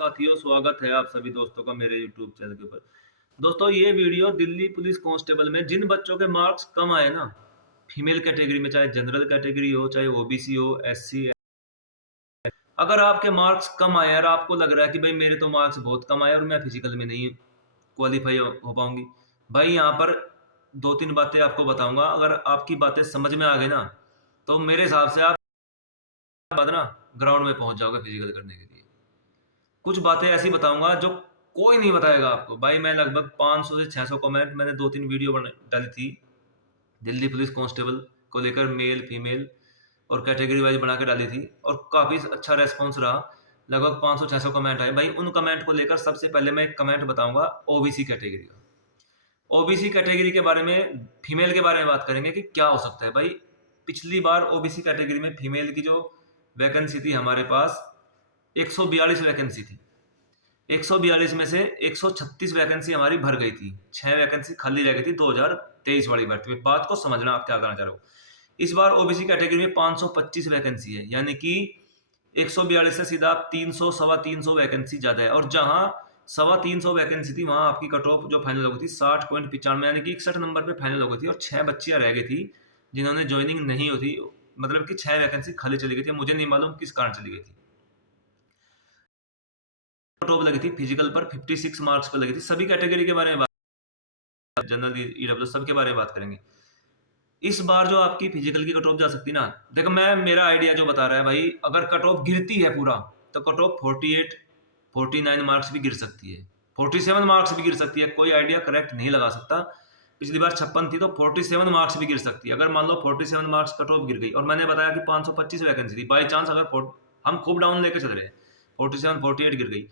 साथियों, स्वागत है आप सभी दोस्तों का मेरे YouTube चैनल के ऊपर। दोस्तों, ये वीडियो दिल्ली पुलिस कांस्टेबल में जिन बच्चों के मार्क्स कम आए ना, फीमेल कैटेगरी में, चाहे जनरल कैटेगरी हो, चाहे ओबीसी हो, एससी, अगर आपके मार्क्स कम आए और आपको लग रहा है कि भाई मेरे तो मार्क्स बहुत कम आए और मैं फिजिकल में नहीं क्वालिफाई हो पाऊंगी, भाई यहाँ पर दो तीन बातें आपको बताऊंगा। अगर आपकी बातें समझ में आ गई ना, तो मेरे हिसाब से आप बाद ना ग्राउंड में पहुंच जाओगे फिजिकल करने के लिए। कुछ बातें ऐसी बताऊंगा जो कोई नहीं बताएगा आपको। भाई मैं लगभग 500 से 600 कमेंट मैंने 2-3 वीडियो डाली थी दिल्ली पुलिस कांस्टेबल को लेकर, मेल फीमेल और कैटेगरी वाइज बना के डाली थी, और काफ़ी अच्छा रेस्पॉन्स रहा। लगभग 500-600 कमेंट आए। भाई उन कमेंट को लेकर सबसे पहले मैं एक कमेंट बताऊंगा ओबीसी कैटेगरी का। ओबीसी कैटेगरी के बारे में, फीमेल के बारे में बात करेंगे कि क्या हो सकता है। भाई पिछली बार ओबीसी कैटेगरी में फीमेल की जो वैकेंसी थी हमारे पास, 142 वैकेंसी थी। 142 में से 136 वैकेंसी हमारी भर गई थी, 6 वैकेंसी खाली रह गई थी 2023 वाली भर्ती में। बात को समझना आप क्या करना चाह रहे हो। इस बार ओबीसी कैटेगरी में 525 वैकेंसी है, यानी कि 142 से सीधा 300 सवा 300 वैकेंसी ज्यादा है। और जहां सवा 300 वैकेंसी थी, वहां आपकी कट ऑफ जो फाइनल हो गई थी 60.95, यानी कि 61 नंबर पे फाइनल हो गई थी। और 6 बच्चियां रह गई थी जिन्होंने ज्वाइनिंग नहीं होती, मतलब कि 6 वैकेंसी खाली चली गई थी। मुझे नहीं मालूम किस कारण चली गई थी। कट ऑफ लगी थी फिजिकल पर 56 मार्क्स पर लगी थी। सभी कैटेगरी के बारे में बात, जनरल ईडब्ल्यू सबके बारे में बात करेंगे। इस बार जो आपकी फिजिकल की कट ऑफ जा सकती ना, देखो मैं मेरा आइडिया जो बता रहा है भाई, अगर कट ऑफ गिरती है पूरा, तो कट ऑफ 48 49 मार्क्स भी गिर सकती है, 47 मार्क्स भी गिर सकती है। कोई आइडिया करेक्ट नहीं लगा सकता। पिछली बार 56 थी तो 47 मार्क्स भी गिर सकती है। अगर मान लो 47 मार्क्स कट ऑफ गिर गई, और मैंने बताया कि 525 वैकेंसी थी, बाई चांस अगर हम खूब डाउन लेके चल रहे हैं, 47 48 गिर गई,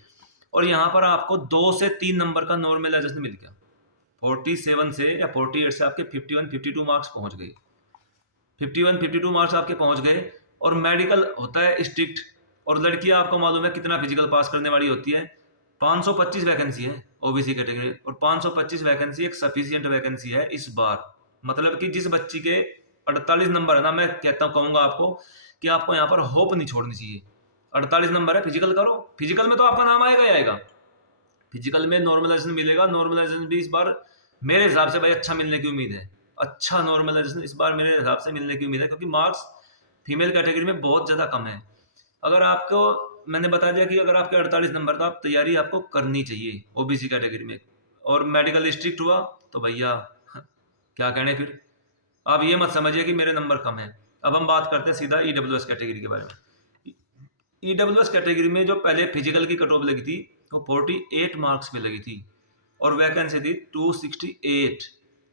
और यहाँ पर आपको 2 से 3 नंबर का नॉर्मलाइजेशन मिल गया, 47 से या 48 से आपके 51 52 मार्क्स पहुंच गए, 51 52 मार्क्स आपके पहुंच गए। और मेडिकल होता है स्ट्रिक्ट, और लड़कियां आपको मालूम है कितना फिजिकल पास करने वाली होती है। 525 वैकेंसी है ओबीसी कैटेगरी, और 525 वैकेंसी एक सफिशियंट वैकेंसी है इस बार। मतलब कि जिस बच्ची के 48 नंबर है ना, मैं कहता कहूंगा आपको कि आपको यहाँ पर होप नहीं छोड़नी चाहिए। 48 नंबर है, फिजिकल करो, फिजिकल में तो आपका नाम आएगा ही आएगा। फिजिकल में नॉर्मलाइजेशन मिलेगा, नॉर्मलाइजेशन भी इस बार मेरे हिसाब से भाई अच्छा मिलने की उम्मीद है। अच्छा नॉर्मलाइजेशन इस बार मेरे हिसाब से मिलने की उम्मीद है, क्योंकि मार्क्स फीमेल कैटेगरी में बहुत ज़्यादा कम है। अगर आपको, मैंने बता दिया कि अगर आपके 48 नंबर, तो आप तैयारी आपको करनी चाहिए ओबीसी कैटेगरी में। और मेडिकल स्ट्रिक्ट हुआ तो भैया क्या कहने फिर। आप ये मत समझिए कि मेरे नंबर कम है। अब हम बात करते हैं सीधा ईडब्ल्यूएस कैटेगरी के बारे में। ईडब्ल्यूएस कैटेगरी में जो पहले फिजिकल की कट ऑफ लगी थी, वो 48 मार्क्स पे लगी थी, और वैकेंसी थी 268,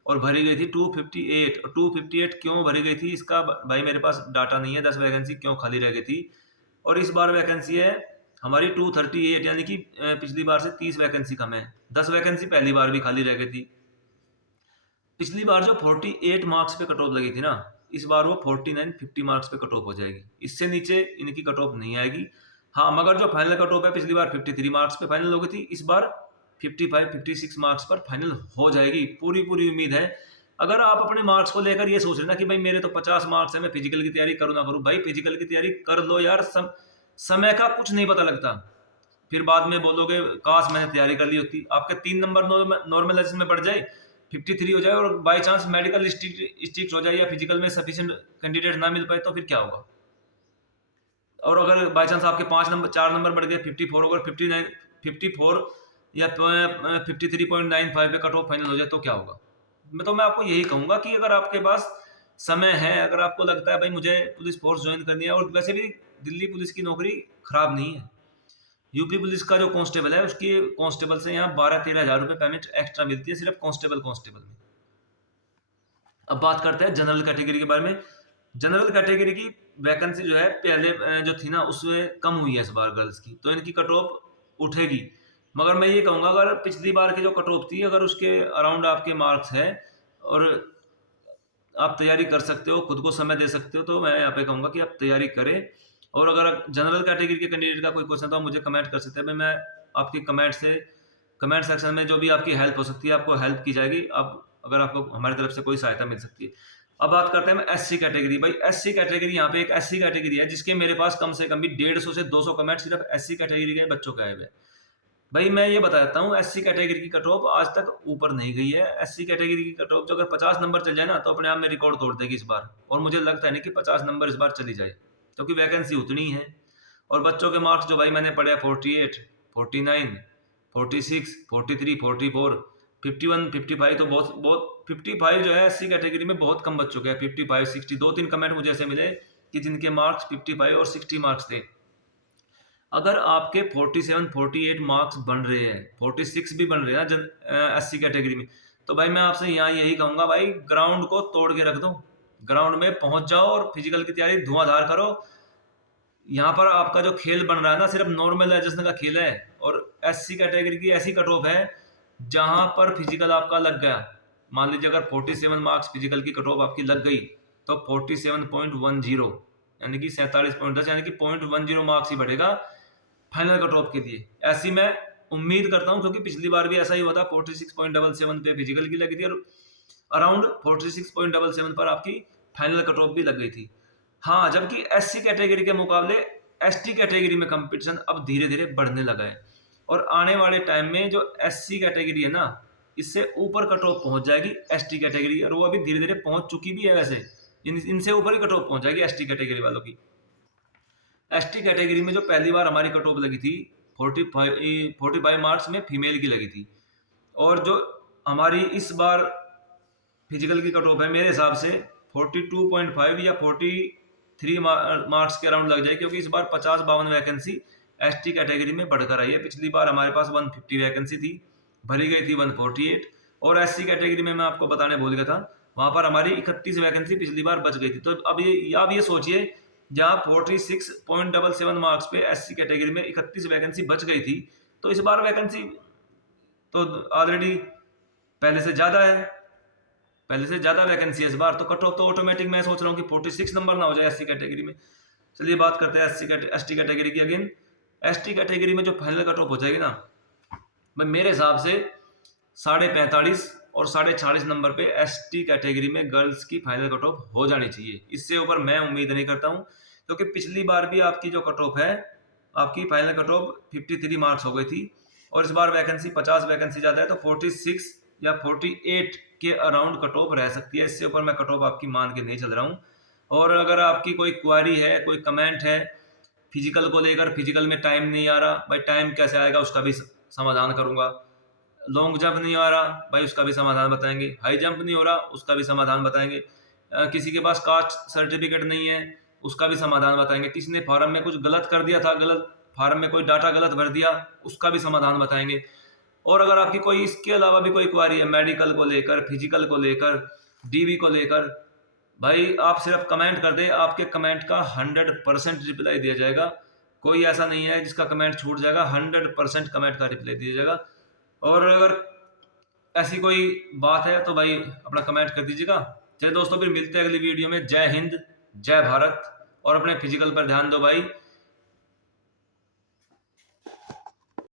और भरी गई थी 258। और 258 क्यों भरी गई थी, इसका भाई मेरे पास डाटा नहीं है, 10 वैकेंसी क्यों खाली रह गई थी। और इस बार वैकेंसी है हमारी 238, यानी कि पिछली बार से 30 वैकेंसी कम है। 10 वैकेंसी पहली बार भी खाली रह गई थी। पिछली बार जो 48 मार्क्स पे कट ऑफ लगी थी ना, इस बार वो 49 50 मार्क्स पे कट ऑफ हो जाएगी। इससे नीचे इनकी कट ऑफ नहीं आएगी। हाँ, मगर जो फाइनल कट ऑफ है, पिछली बार 53 मार्क्स पे फाइनल हो गई थी, इस बार 55 56 मार्क्स पर फाइनल हो जाएगी। पूरी पूरी उम्मीद है। अगर आप अपने मार्क्स को लेकर ये सोच रहे ना कि भाई मेरे तो 50 मार्क्स है, मैं फिजिकल की तैयारी करूँ ना करूँ, भाई फिजिकल की तैयारी कर लो यार। समय का कुछ नहीं पता लगता। फिर बाद में बोलोगे काश मैंने तैयारी कर ली होती। आपके 3 नंबर नॉर्मलाइजेशन में बढ़ जाए, 53 हो जाए, और बाई चांस मेडिकल स्ट्रिक्ट हो जाए, या फिजिकल में सफिशिएंट कैंडिडेट ना मिल पाए, तो फिर क्या होगा। और अगर बाई चांस आपके 4 नंबर बढ़ गए, 54 अगर 59 54 या 53.95 पे कट ऑफ फाइनल हो जाए, तो क्या होगा। मैं आपको यही कहूंगा कि अगर आपके पास समय है, अगर आपको लगता है भाई मुझे पुलिस फोर्स ज्वाइन करनी है, और वैसे भी दिल्ली पुलिस की नौकरी खराब नहीं है। यूपी पुलिस का जो कांस्टेबल है, उसकी कांस्टेबल से यहाँ 12-13 हज़ार रुपये पेमेंट एक्स्ट्रा मिलती है सिर्फ कांस्टेबल में। अब बात करते हैं जनरल कैटेगरी के बारे में। जनरल कैटेगरी की वैकेंसी जो है पहले जो थी ना, उसमें कम हुई है इस बार गर्ल्स की, तो इनकी कट ऑफ उठेगी। मगर मैं ये कहूँगा, अगर पिछली बार की जो कट ऑफ थी, अगर उसके अराउंड आपके मार्क्स है, और आप तैयारी कर सकते हो, खुद को समय दे सकते हो, तो मैं यहाँ पे कहूँगा कि आप तैयारी करें। और अगर जनरल कैटेगरी के कैंडिडेट का कोई क्वेश्चन तो आप मुझे कमेंट कर सकते हैं। मैं आपकी कमेंट सेक्शन में जो भी आपकी हेल्प हो सकती है, आपको हेल्प की जाएगी। आप, अगर आपको हमारी तरफ से कोई सहायता मिल सकती है। अब बात करते हैं एससी कैटेगरी। भाई एससी कैटेगरी, यहाँ पे एक एससी कैटेगरी है जिसके मेरे पास कम से कम भी 150 से 200 कमेंट सिर्फ एससी कैटेगरी के बच्चों के आए हुए हैं। भाई मैं ये बताता हूँ, एससी कैटेगरी की कट ऑफ आज तक ऊपर नहीं गई है। एससी कैटेगरी की कट ऑफ जो अगर 50 नंबर चल जाए ना तो अपने आप में रिकॉर्ड तोड़ देगी इस बार, और मुझे लगता है नहीं कि 50 नंबर इस बार चली जाए, क्योंकि वैकेंसी उतनी ही है। और बच्चों के मार्क्स जो भाई मैंने पढ़े 48, 49, 46, 43, 44, 51, 55, तो बहुत बहुत 55 जो है एससी कैटेगरी में बहुत कम बच्चों के हैं। 55, 60, 2-3 कमेंट मुझे ऐसे मिले कि जिनके मार्क्स 55 और 60 मार्क्स थे। अगर आपके 47, 48 मार्क्स बन रहे हैं, 46 भी बन रहे हैं ना एससी कैटेगरी में, तो भाई मैं आपसे यहाँ यही कहूंगा, भाई ग्राउंड को तोड़ के रख दो, ग्राउंड में पहुंच जाओ और फिजिकल की तैयारी धुआंधार करो। यहाँ पर आपका जो खेल बन रहा है ना सिर्फ नॉर्मल एडजस्टमेंट का खेल है, और एससी कैटेगरी की ऐसी कट ऑफ है जहां पर फिजिकल आपका लग गया। मान लीजिए अगर 47 मार्क्स फिजिकल की कट ऑफ आपकी लग गई तो 47.10 यानी कि 47.10 यानी कि 0.10 मार्क्स ही बढ़ेगा फाइनल कट ऑफ के लिए। ऐसी मैं उम्मीद करता हूं, क्योंकि पिछली बार भी ऐसा ही हुआ था, 46.77 पे फिजिकल की लगी थी और अराउंड 46.77 पर आपकी फाइनल कट ऑफ भी लग गई थी। हाँ, जबकि एससी कैटेगरी के मुकाबले एसटी कैटेगरी में कंपटीशन अब धीरे धीरे बढ़ने लगा है, और आने वाले टाइम में जो एससी कैटेगरी है ना इससे ऊपर कट ऑफ पहुंच जाएगी एसटी कैटेगरी, और वो अभी धीरे धीरे पहुंच चुकी भी है। वैसे इनसे ऊपर ही कट ऑफ पहुंच जाएगी एसटी कैटेगरी वालों की। एसटी कैटेगरी में जो पहली बार हमारी कट ऑफ लगी थी 45 मार्क्स में फीमेल की लगी थी, और जो हमारी इस बार फिजिकल की कट ऑफ है मेरे हिसाब से 42.5 या 43 मार्क्स के अराउंड लग जाए, क्योंकि इस बार 50-52 वैकेंसी एसटी कैटेगरी में बढ़कर आई है। पिछली बार हमारे पास 150 वैकेंसी थी, भरी गई थी 148, और एससी कैटेगरी में मैं आपको बताने भूल गया था, वहां पर हमारी 31 वैकेंसी पिछली बार बच गई थी। तो अब ये सोचिए, जहां 46.77 मार्क्स पे एससी कैटेगरी में 31 वैकेंसी बच गई थी, तो इस बार वैकेंसी तो ऑलरेडी पहले से ज्यादा है, पहले से ज्यादा वैकेंसी है इस बार, तो कट ऑफ तो ऑटोमेटिक मैं सोच रहा हूँ कि 46 नंबर ना हो जाए एससी कैटेगरी में। चलिए बात करते हैं एसटी कैटेगरी की। अगेन एसटी कैटेगरी में जो फाइनल कट ऑफ हो जाएगी ना, मैं मेरे हिसाब से 45.5 और 46.5 नंबर पे एसटी कैटेगरी में गर्ल्स की फाइनल कट ऑफ हो जानी चाहिए। इससे ऊपर मैं उम्मीद नहीं करता हूँ, क्योंकि पिछली बार भी आपकी जो कट ऑफ है, आपकी फाइनल कट ऑफ 53 मार्क्स हो गई थी, और इस बार वैकेंसी 50 वैकेंसी ज्यादा है, तो 46 या 48 के अराउंड कट ऑफ रह सकती है। इससे ऊपर मैं कट ऑफ आपकी मान के नहीं चल रहा हूँ। और अगर आपकी कोई क्वारी है, कोई कमेंट है फिजिकल को लेकर, फिजिकल में टाइम नहीं आ रहा, भाई टाइम कैसे आएगा उसका भी समाधान करूंगा। लॉन्ग जंप नहीं आ रहा, भाई उसका भी समाधान बताएंगे। हाई जंप नहीं हो रहा, उसका भी समाधान बताएंगे। किसी के पास कास्ट सर्टिफिकेट नहीं है, उसका भी समाधान बताएंगे। किसी ने फार्म में कुछ गलत कर दिया था, गलत फार्म में कोई डाटा गलत भर दिया, उसका भी समाधान बताएंगे। और अगर आपकी कोई इसके अलावा भी कोई क्वारी है मेडिकल को लेकर, फिजिकल को लेकर, डीवी को लेकर, भाई आप सिर्फ कमेंट कर दे, आपके कमेंट का 100% रिप्लाई दिया जाएगा। कोई ऐसा नहीं है जिसका कमेंट छूट जाएगा, 100% कमेंट का रिप्लाई दिया जाएगा। और अगर ऐसी कोई बात है तो भाई अपना कमेंट कर दीजिएगा। चलिए दोस्तों, फिर मिलते हैं अगली वीडियो में। जय हिंद, जय भारत, और अपने फिजिकल पर ध्यान दो भाई।